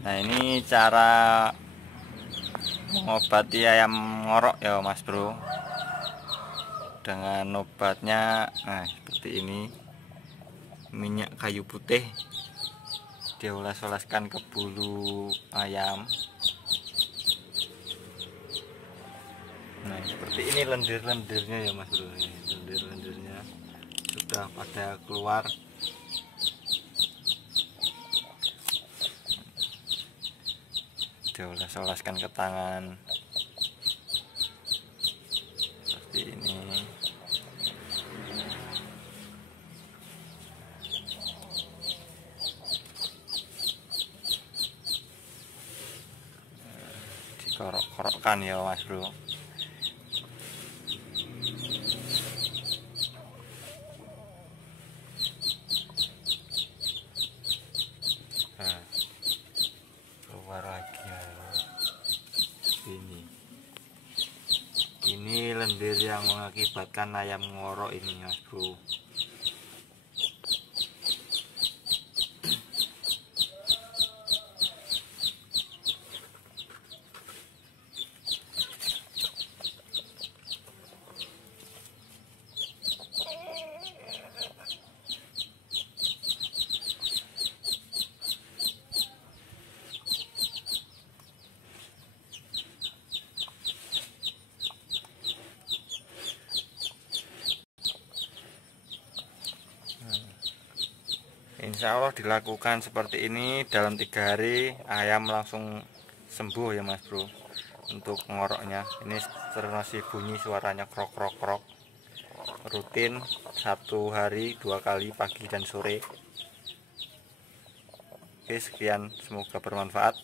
Nah, ini cara mengobati ayam ngorok ya Mas Bro, dengan obatnya. Nah, seperti ini, minyak kayu putih dioles-oleskan ke bulu ayam. Nah, seperti ini lendir-lendirnya ya Mas Bro. Lendir-lendirnya sudah pada keluar. Dioles-oleskan ke tangan seperti ini. Dikorok-korokkan ya Mas Bro. Nah, keluar lagi ya. Ini lendir yang mengakibatkan ayam ngorok ini Mas Bro. Insya Allah dilakukan seperti ini dalam 3 hari ayam langsung sembuh ya Mas Bro. Untuk ngoroknya ini masih bunyi suaranya krok krok krok, rutin 1 hari 2 kali pagi dan sore. Oke, sekian, semoga bermanfaat.